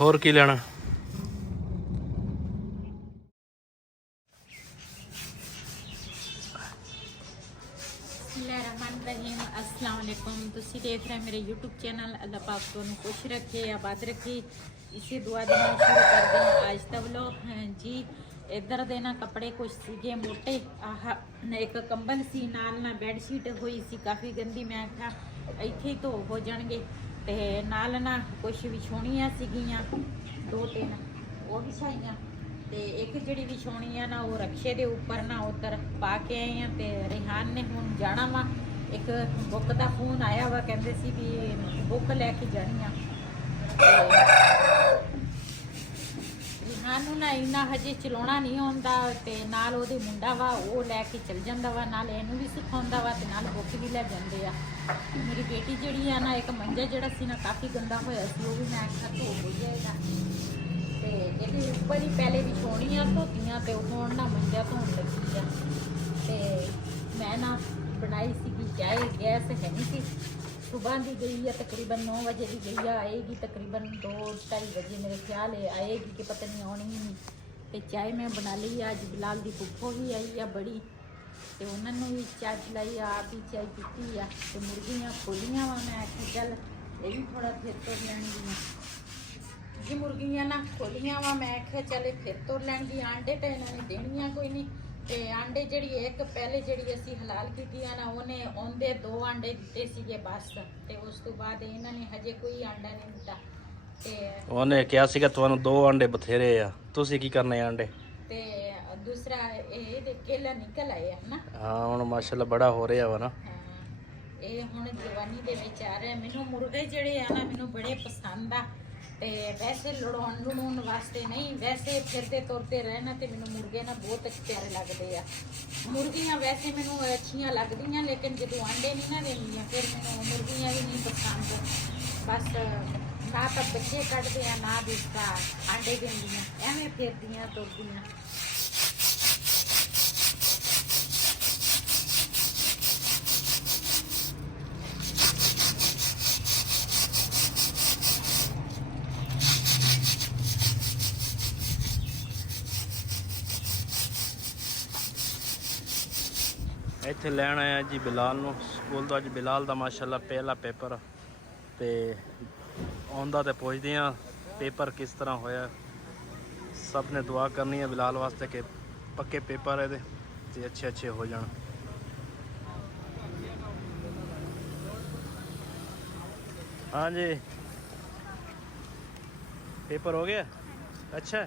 ਹੋਰ ਕੀ ਲੈਣਾ। बिस्मिल्लाहिर्रहमानिर्रहीम अस्सलाम वालेकुम। तुसी देख रहे मेरे यूट्यूब चैनल। अल्लाह पाक तुहानू खुश रखे, आबाद रखे, इसी दुआ दे नाल शुरू करते हैं आज दा व्लॉग। जी इधर दे ना कपड़े कुछ सीगे मोटे, आह एक कंबल सी नाल ना बैडशीट हुई सी काफ़ी गंदी, मैं आख्या ਇੱਥੇ ही धो हो जाएंगे। ते नाल ना कुछ विछौणियां सीगियां दो तीन वो विछाइयां, ਤੇ ਇੱਕ ਜਿਹੜੀ ਵਿਛਾਉਣੀ ਆ ਨਾ ਉਹ ਰਕਸ਼ੇ ਦੇ ਉੱਪਰ ਨਾ ਉੱਧਰ ਪਾ ਕੇ ਆਏ ਆ। ਤੇ ਰਿਹਾਨ ਨੇ ਹੁਣ ਜਾਣਾ ਵਾ, ਇੱਕ ਬੁੱਕ ਦਾ ਫੋਨ ਆਇਆ ਵਾ, ਕਹਿੰਦੇ ਸੀ ਵੀ ਬੁੱਕ ਲੈ ਕੇ ਜਾਣੀ ਆ। ਰਿਹਾਨ ਨੂੰ ਨਾ ਇੰਨਾ ਹਜੇ ਚਲਾਉਣਾ ਨਹੀਂ ਆਉਂਦਾ, ਤੇ ਨਾਲ ਉਹਦੇ ਮੁੰਡਾ ਵਾ ਉਹ ਲੈ ਕੇ ਚਲ ਜਾਂਦਾ ਵਾ, ਨਾਲ ਇਹਨੂੰ ਵੀ ਸਿਖਾਉਂਦਾ ਵਾ ਤੇ ਨਾਲ ਬੁੱਕ ਵੀ ਲੈ ਜਾਂਦੇ ਆ। ਮੇਰੀ ਬੇਟੀ ਜਿਹੜੀ ਆ ਨਾ, ਇੱਕ ਮੰਜਾ ਜਿਹੜਾ ਸੀ ਨਾ ਕਾਫੀ ਗੰਦਾ ਹੋਇਆ ਸੀ, ਉਹ ਵੀ ਮੈਂ ਆਖਿਆ ਧੋ ਹੋ ਜਾਏਗਾ। ਤੇ ਇਹਦੇ ਉੱਪਰ ਹੀ ਪਹਿਲੇ ਵਿਛਾਉਣੀਆਂ ਧੋਤੀਆਂ ਤੇ ਹੁਣ ਨਾ ਮੰਜਾ ਧੋਣ ਲੱਗੀ ਆ। ਤੇ ਮੈਂ ਨਾ ਬਣਾਈ ਸੀਗੀ ਚਾਹ, ਗੈਸ ਹੈ ਨਹੀਂ ਸੀ, ਸੁਬਾਹ ਦੀ ਗਈ ਆ, ਤਕਰੀਬਨ 9 ਵਜੇ ਦੀ ਗਈ ਆ, ਆਏਗੀ ਤਕਰੀਬਨ 2-2:30 ਵਜੇ ਮੇਰੇ ਖਿਆਲ ਹੈ ਆਏਗੀ, ਕਿ ਪਤਾ ਨਹੀਂ ਆਉਣੀ ਹੀ ਨਹੀਂ। ਤੇ ਚਾਹ ਮੈਂ ਬਣਾ ਲਈ ਆ। ਅੱਜ ਬਿਲਾਲ ਦੀ ਫੁੱਫੋ ਵੀ ਆਈ ਆ ਬੜੀ, ਤੇ ਉਹਨਾਂ ਨੂੰ ਵੀ ਚਾਹ ਚਲਾਈ ਆ, ਆਪ ਹੀ ਚਾਹ ਪੀਤੀ ਆ। ਤੇ ਮੁਰਗੀਆਂ ਖੋਲੀਆਂ ਵਾ, ਮੈਂ ਆਖਿਆ ਚੱਲ ਇਹ ਵੀ ਥੋੜਾ ਫਿਰ ਤੋਂ ਲੈਣਗੀਆਂ ਜੀ। ਮੁਰਗੀਆਂ ਨਾ ਖੋਲੀਆਂ ਵਾ, ਮੈਂ ਆਖਿਆ ਚੱਲ ਫਿਰ ਤੋਂ ਲੈਣਗੀ। ਆਂਡੇ ਤਾਂ ਇਹਨਾਂ ਨੇ ਦੇਣੀਆਂ ਕੋਈ ਨਹੀਂ। ਤੇ ਆਂਡੇ ਜਿਹੜੀ ਇੱਕ ਪਹਿਲੇ ਜਿਹੜੀ ਅਸੀਂ ਹਲਾਲ ਕੀਤੀ ਆ ਨਾ, ਉਹਨੇ ਆਉਂਦੇ 2 ਆਂਡੇ ਦਿੱਤੇ ਸੀਗੇ ਬਸ, ਤੇ ਉਸ ਤੋਂ ਬਾਅਦ ਇਹਨਾਂ ਨੇ ਹਜੇ ਕੋਈ ਆਂਡਾ ਨਹੀਂ ਦਿੱਤਾ। ਤੇ ਉਹਨੇ ਕਿਹਾ ਸੀਗਾ ਤੁਹਾਨੂੰ 2 ਆਂਡੇ ਬਥੇਰੇ ਆ, ਤੁਸੀਂ ਕੀ ਕਰਨੇ ਆਂਡੇ। ਤੇ ਦੂਸਰਾ ਇਹ ਦੇ ਕੇਲਾ ਨਿਕਲ ਆਏ ਆ ਨਾ। ਹਾਂ ਹੁਣ ਮਾਸ਼ਾਅੱਲਾ ਬੜਾ ਹੋ ਰਿਹਾ ਵਾ ਨਾ। ਹਾਂ ਇਹ ਹੁਣ ਜਵਾਨੀ ਦੇ ਵਿੱਚ ਆ ਰਿਹਾ। ਮੈਨੂੰ ਮੁਰਗੇ ਜਿਹੜੇ ਆ ਨਾ ਮੈਨੂੰ ਬੜੇ ਪਸੰਦ ਆ, ਤੇ ਵੈਸੇ ਲੜਾਉਣ ਵਾਸਤੇ ਨਹੀਂ, ਵੈਸੇ ਫਿਰਦੇ ਤੁਰਦੇ ਰਹਿਣਾ ਤੇ ਮੈਨੂੰ ਮੁਰਗੇ ਨਾ ਬਹੁਤ ਪਿਆਰੇ ਲੱਗਦੇ ਆ। ਮੁਰਗੀਆਂ ਵੈਸੇ ਮੈਨੂੰ ਅੱਛੀਆਂ ਲੱਗਦੀਆਂ, ਲੇਕਿਨ ਜਦੋਂ ਆਂਡੇ ਨਹੀਂ ਨਾ ਦਿੰਦੀਆਂ ਫਿਰ ਮੈਨੂੰ ਮੁਰਗੀਆਂ ਵੀ ਨਹੀਂ ਪਸੰਦ। ਬਸ ਨਾ ਤਾਂ ਬੱਚੇ ਕੱਢਦੇ ਆ, ਨਾ ਵੀ ਆਂਡੇ ਦਿੰਦੀਆਂ, ਐਵੇਂ ਫਿਰਦੀਆਂ ਤੁਰਦੀਆਂ। ਇੱਥੇ ਲੈਣ ਆਇਆ ਜੀ ਬਿਲਾਲ ਨੂੰ ਸਕੂਲ ਤੋਂ। ਅੱਜ ਬਿਲਾਲ ਦਾ ਮਾਸ਼ਾਅੱਲਾ ਪਹਿਲਾ ਪੇਪਰ, ਤੇ ਆਉਂਦਾ ਤੇ ਪੁੱਛਦੇ ਆ ਪੇਪਰ ਕਿਸ ਤਰ੍ਹਾਂ ਹੋਇਆ। ਸਭ ਨੇ ਦੁਆ ਕਰਨੀ ਹੈ ਬਿਲਾਲ ਵਾਸਤੇ ਕਿ ਪੱਕੇ ਪੇਪਰ ਇਹਦੇ ਤੇ ਅੱਛੇ ਹੋ ਜਾਣ। हाँ जी पेपर हो गया। अच्छा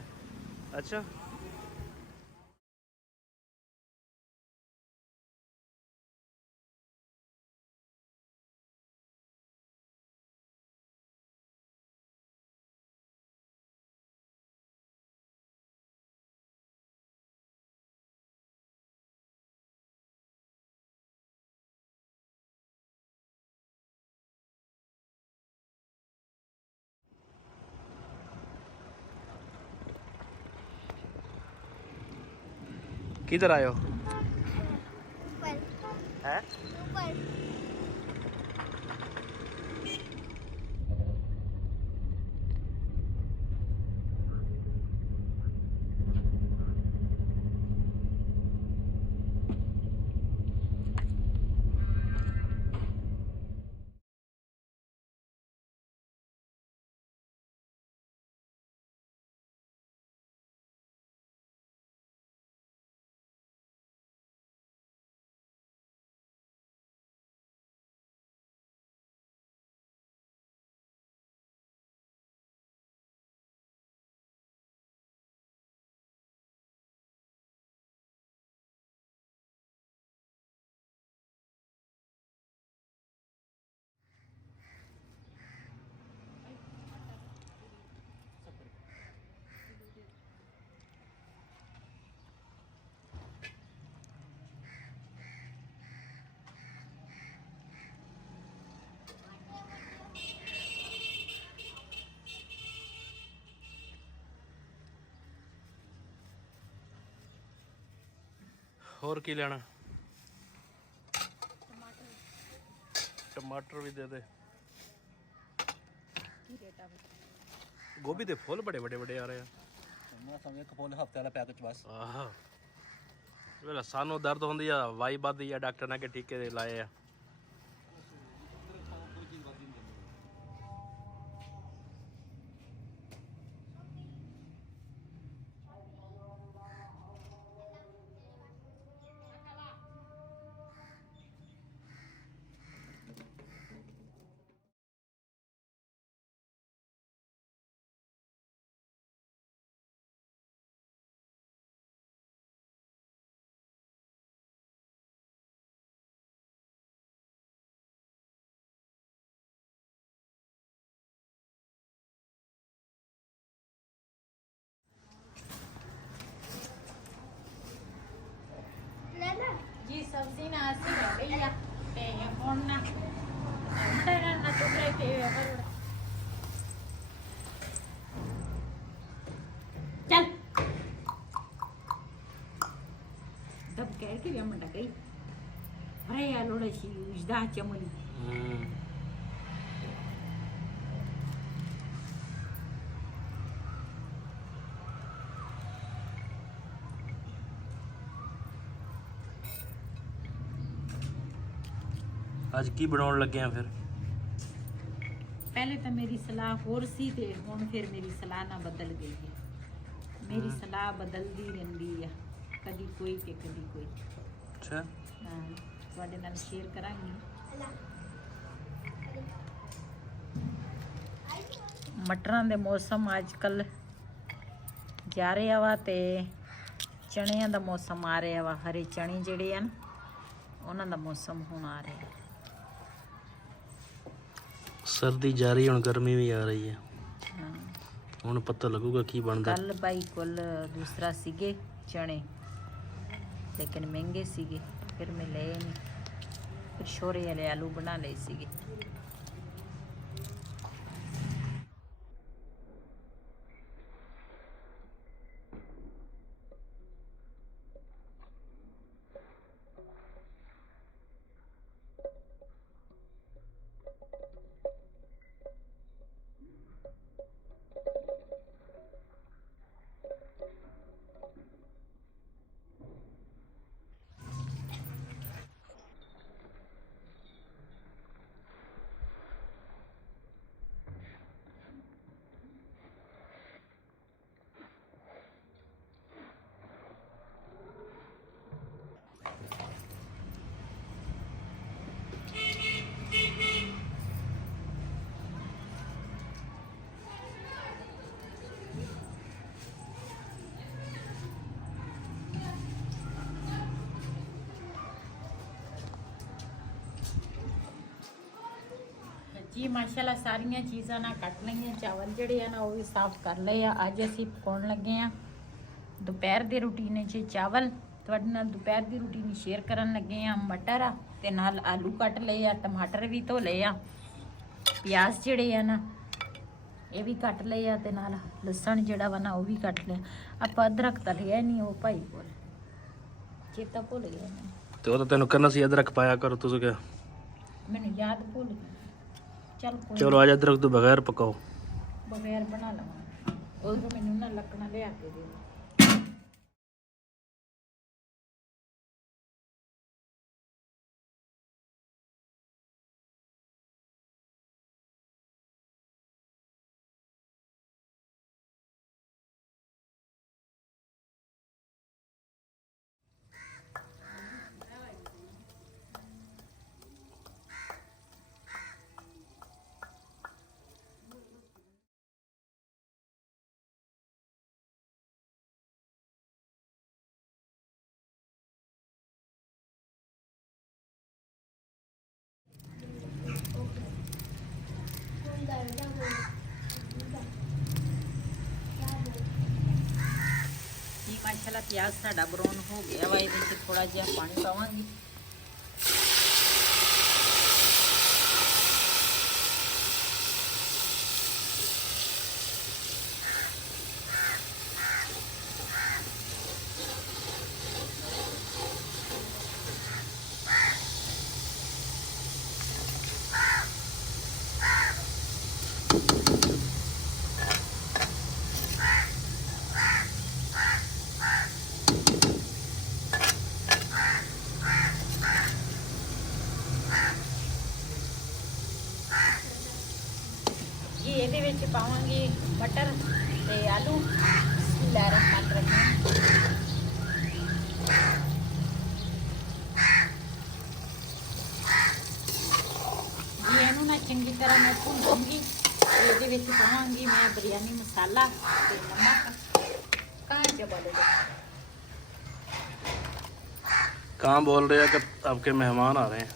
किधर आए हो? है ਹੋਰ ਕੀ ਲੈਣਾ। ਟਮਾਟਰ ਵੀ ਦੇ ਦੇ। ਕੀ ਰੇਟ ਆ ਗੋਭੀ ਦੇ ਫੁੱਲ ਬੜੇ ਵੱਡੇ ਵੱਡੇ ਆ ਰਹੇ ਆ। ਮੈਂ ਸਮਝਿਆ ਕਪੂਲ ਹਫਤੇ ਵਾਲਾ ਪੈਕੇਜ ਬਸ। ਆਹ ਵੇਲਾ ਸਾਨੂੰ ਦਰਦ ਹੁੰਦੀ ਆ, ਵਾਈ ਵੱਧਦੀ ਆ, ਡਾਕਟਰ ਨੇ ਕਿ ਟੀਕੇ ਦੇ ਲਾਏ ਆ। ਜੀ ਸਬਜ਼ੀ ਨਾ ਅਸੀਂ ਲੈ ਲਈ ਆ ਤੇ ਹੁਣ ਨਾ ਟਮਾਟਰ ਨਾ ਟੁਕੜੇ ਤੇ ਬਰੜ ਚੱਲ ਦਬ ਕਹਿ ਕੇ ਮੰਡਾ ਗਈ ਅਰੇ ਆ ਲੋੜਾ ਸੀ ਉਜਦਾ ਚਮਲੀ ਅੱਜ ਕੀ ਬਣਾਉਣ ਲੱਗੇ ਆ ਫਿਰ? ਪਹਿਲੇ ਤਾਂ ਮੇਰੀ ਸਲਾਹ ਹੋਰ ਸੀ ਤੇ ਹੁਣ ਫਿਰ ਮੇਰੀ ਸਲਾਹ ਨਾ ਬਦਲ ਗਈ ਹੈ। ਮੇਰੀ ਸਲਾਹ ਬਦਲਦੀ ਰਹਿੰਦੀ ਆ, ਕਦੀ ਕੋਈ ਤੇ ਕਦੀ ਕੋਈ। ਅੱਛਾ, ਹਾਂ ਤੁਹਾਡੇ ਨਾਲ ਸ਼ੇਅਰ ਕਰਾਂਗੀ। ਮਟਰਾਂ ਦੇ ਮੌਸਮ ਅੱਜ ਕੱਲ ਜਾ ਰਿਹਾ ਵਾ ਤੇ ਚਣਿਆਂ ਦਾ ਮੌਸਮ ਆ ਰਿਹਾ ਵਾ। ਹਰੇ ਚਣੇ ਜਿਹੜੇ ਆ ਨਾ ਉਹਨਾਂ ਦਾ ਮੌਸਮ ਹੁਣ ਆ ਰਿਹਾ। ਸਰਦੀ ਜਾ ਰਹੀ, ਹੁਣ ਗਰਮੀ ਵੀ ਆ ਰਹੀ ਹੈ। ਹਾਂ ਹੁਣ ਪਤਾ ਲੱਗੂਗਾ ਕੀ ਬਣਦਾ। ਕੱਲ ਬਾਈ ਕੋਲ ਦੂਸਰਾ ਸੀਗੇ ਚਣੇ, ਲੇਕਿਨ ਮਹਿੰਗੇ ਸੀਗੇ, ਫਿਰ ਮੈਂ ਲਏ ਨਹੀਂ। ਫਿਰ ਸ਼ੋਰੇ ਵਾਲੇ ਆਲੂ ਬਣਾ ਲਏ ਸੀਗੇ। ਜੀ ਮਾਸ਼ਾਅੱਲਾ ਸਾਰੀਆਂ ਚੀਜ਼ਾਂ ਨਾ ਕੱਟ ਲਈਆਂ। ਚਾਵਲ ਜਿਹੜੇ ਆ ਨਾ ਉਹ ਵੀ ਸਾਫ਼ ਕਰ ਲਏ ਆ। ਅੱਜ ਅਸੀਂ ਪਕਾਉਣ ਲੱਗੇ ਆ ਦੁਪਹਿਰ ਦੇ ਰੂਟੀਨ 'ਚ ਚਾਵਲ। ਤੁਹਾਡੇ ਨਾਲ ਦੁਪਹਿਰ ਦੀ ਰੂਟੀਨ ਸ਼ੇਅਰ ਕਰਨ ਲੱਗੇ ਆ। ਮਟਰ ਆ ਤੇ ਨਾਲ ਆਲੂ ਕੱਟ ਲਏ ਆ, ਟਮਾਟਰ ਵੀ ਧੋ ਲਏ ਆ, ਪਿਆਜ਼ ਜਿਹੜੇ ਆ ਨਾ ਇਹ ਵੀ ਕੱਟ ਲਏ ਆ, ਤੇ ਨਾਲ ਲਸਣ ਜਿਹੜਾ ਵਾ ਨਾ ਉਹ ਵੀ ਕੱਟ ਲਿਆ। ਆਪਾਂ ਅਦਰਕ ਤਾਂ ਲਿਆ ਨਹੀਂ, ਉਹ ਭਾਈ ਕੋਲ ਚੇਤਾ ਭੁੱਲ ਗਿਆ ਮੈਨੂੰ। ਤੇ ਉਹ ਤਾਂ ਤੈਨੂੰ ਕਰਨਾ ਸੀ, ਅਦਰਕ ਪਾਇਆ ਕਰੋ ਤੁਸੀਂ ਕਿਹਾ। ਮੈਨੂੰ ਯਾਦ ਭੁੱਲ ਗਈ। ਚੱਲ ਕੋਈ ਚਲੋ ਅੱਜ ਅਦਰਕ ਤੋਂ ਬਗੈਰ ਪਕਾਓ। ਬਗੈਰ ਬਣਾ ਲਵਾਂ। ਉਧਰੋਂ ਮੈਨੂੰ ਨਾ ਲੱਕੜਾਂ ਲਿਆ ਕੇ ਦੇ। ਜੀ ਮਾਸ਼ਾਅੱਲਾ ਪਿਆਜ਼ ਸਾਡਾ ਬਰਾਊਨ ਹੋ ਗਿਆ ਵਾ। ਇਹਦੇ ਵਿੱਚ ਥੋੜਾ ਜਿਹਾ ਪਾਣੀ ਪਾਵਾਂਗੀ। ਜੀ ਇਹਦੇ ਵਿੱਚ ਪਾਵਾਂਗੇ ਮਟਰ ਤੇ ਆਲੂ। ਬਿਸਮਿਲ੍ਲਾਹਿਰ ਰਹਿਮਾਨਿਰ ਰਹੀਮ। ਜੀ ਇਹਨੂੰ ਨਾ ਚੰਗੀ ਤਰ੍ਹਾਂ ਮੈਂ ਭੁੰਨਾਂਗੀ। ਇਹਦੇ ਵਿੱਚ ਪਾਵਾਂਗੀ ਮੈਂ ਬਿਰਯਾਨੀ ਮਸਾਲਾ ਤੇ ਨਮਕ। कहाँ जब बोले कहाँ बोल रहे हैं कि आपके मेहमान आ रहे हैं?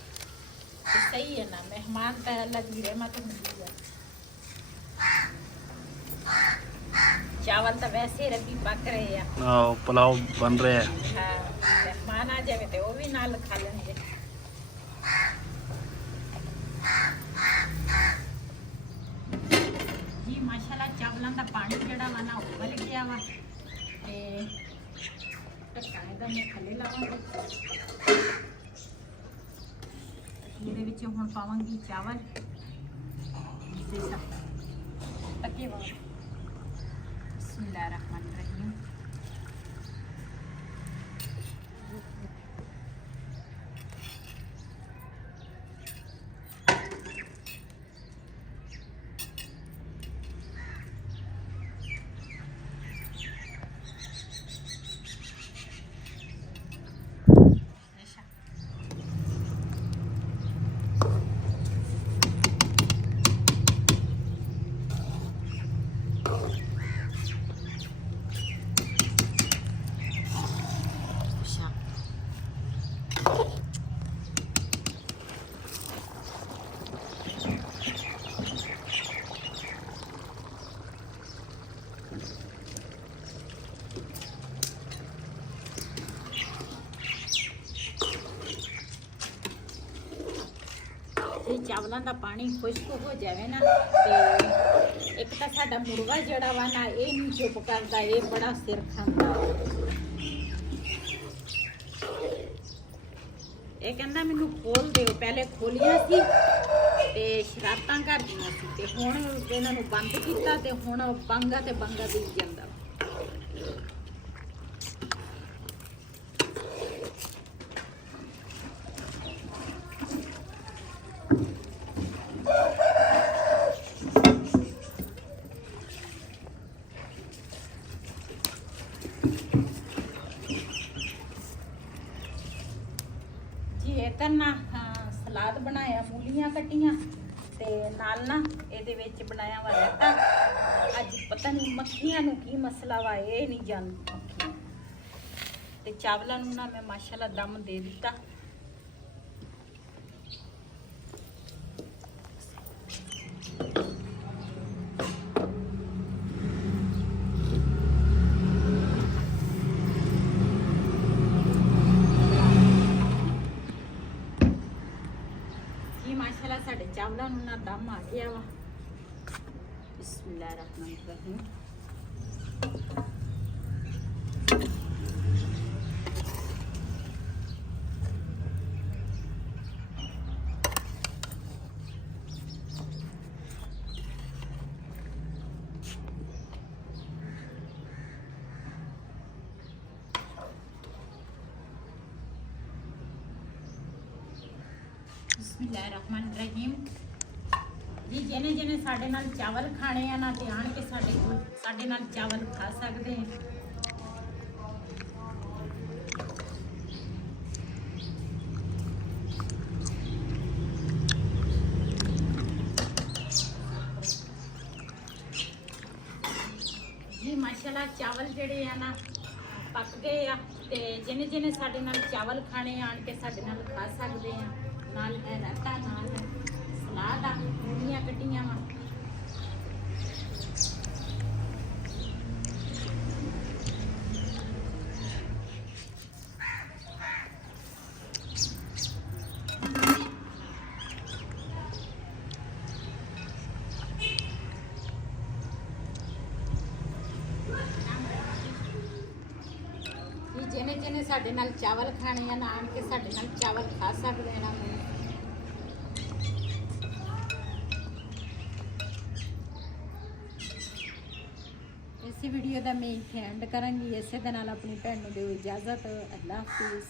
तो सही है ना, मेहमान तो अलग ही रहमत मिली है। चावल तो वैसे ही रबी पक रहे हैं। पुलाव बन रहे हैं। हाँ, मेहमान आ जाए तो वो भी नाल खा लेंगे। जी माशाल्लाह चावलों का पानी जड़ा वा ना उबल गया वा ते ढक्कन ਇਹਦਾ ਮੈਂ ਥੱਲੇ ਲਾਵਾਂਗੀ। ਇਹਦੇ ਵਿੱਚ ਹੁਣ ਪਾਵਾਂਗੀ ਚਾਵਲ ਤੇ ਸਭ ਟੱਕੇ ਵਾ। ਬਿਸਮਿਲ੍ਲਾਹਿਰ ਰਹਿਮਾਨਿਰ ਰਹੀਮ। ਚਾਵਲਾਂ ਦਾ ਪਾਣੀ ਖੁਸ਼ਕ ਹੋ ਜਾਵੇ ਨਾ ਤੇ ਇੱਕ ਤਾਂ ਸਾਡਾ ਮੁਰਗਾ ਜਿਹੜਾ ਵਾ ਨਾ ਇਹ ਨਹੀਂ ਚੁੱਪ ਕਰਦਾ, ਇਹ ਬੜਾ ਸਿਰ ਖਾਂਦਾ। ਇਹ ਕਹਿੰਦਾ ਮੈਨੂੰ ਖੋਲ ਦਿਓ। ਪਹਿਲੇ ਖੋਲੀਆਂ ਸੀ ਤੇ ਸ਼ਰਾਰਤਾਂ ਕਰਦੀਆਂ ਸੀ ਤੇ ਹੁਣ ਇਹਨਾਂ ਨੂੰ ਬੰਦ ਕੀਤਾ ਤੇ ਹੁਣ ਬਾਂਗਾ ਤੇ ਬਾਂਗਾ ਦੇਈ ਜਾਂਦਾ। ਇਧਰ ਨਾ ਸਲਾਦ ਬਣਾਇਆ, ਮੂਲੀਆਂ ਕੱਟੀਆਂ ਤੇ ਨਾਲ ਨਾ ਇਹਦੇ ਵਿੱਚ ਬਣਾਇਆ ਵਾ ਰਾਇਤਾ। ਅੱਜ ਪਤਾ ਨਹੀਂ ਮੱਖੀਆਂ ਨੂੰ ਕੀ ਮਸਲਾ ਵਾ, ਇਹ ਨਹੀਂ ਜਾਣਦੀ। ਤੇ ਚਾਵਲਾਂ ਨੂੰ ਨਾ ਮੈਂ ਮਾਸ਼ਾਅੱਲਾ ਦਮ ਦੇ ਦਿੱਤਾ। ਮਾਸ਼ਾਅੱਲਾ ਸਾਡੇ ਚਾਵਲਾਂ ਨੂੰ ਨਾ ਦਮ ਆ ਗਿਆ ਵਾ। ਬਿਸਮਿਲ੍ਲਾਹਿਰ ਰਹਿਮਾਨਿਰ ਰਹੀਮ। ਬਿਸਮਿਲ੍ਲਾਹਿਰ ਰਹਿਮਾਨਿਰ ਰਹੀਮ। ਜੀ ਜਿਹਨੇ ਜਿਹਨੇ ਸਾਡੇ ਨਾਲ ਚਾਵਲ ਖਾਣੇ ਆ ਨਾ ਤੇ ਆਣ ਕੇ ਸਾਡੇ ਨਾਲ ਚਾਵਲ ਖਾ ਸਕਦੇ ਆ। ਜੀ ਮਾਸ਼ਾਅੱਲਾ ਚਾਵਲ ਜਿਹੜੇ ਆ ਨਾ ਪੱਕ ਗਏ ਆ ਤੇ ਜਿਹਨੇ ਜਿਹਨੇ ਸਾਡੇ ਨਾਲ ਚਾਵਲ ਖਾਣੇ ਆਣ ਕੇ ਸਾਡੇ ਨਾਲ ਖਾ ਸਕਦੇ ਆ। ਨਾਲ ਹੈ ਰਾਇਤਾ, ਨਾਲ ਸਲਾਦ ਆ, ਮੂਲੀਆਂ ਕੱਟੀਆਂ ਵਾ। ਜਿਹਨੇ ਜਿਹਨੇ ਸਾਡੇ ਨਾਲ ਚਾਵਲ ਖਾਣੇ ਆ ਨਾ ਆਣ ਕੇ ਸਾਡੇ ਨਾਲ ਚਾਵਲ ਖਾ ਸਕਦੇ ਆ ਨਾ। इस वीडियो का मैं इत्थे एंड करांगी। इसे दे नाल अपनी भैन नूं दिओ इजाजत। अल्लाह हाफिज़।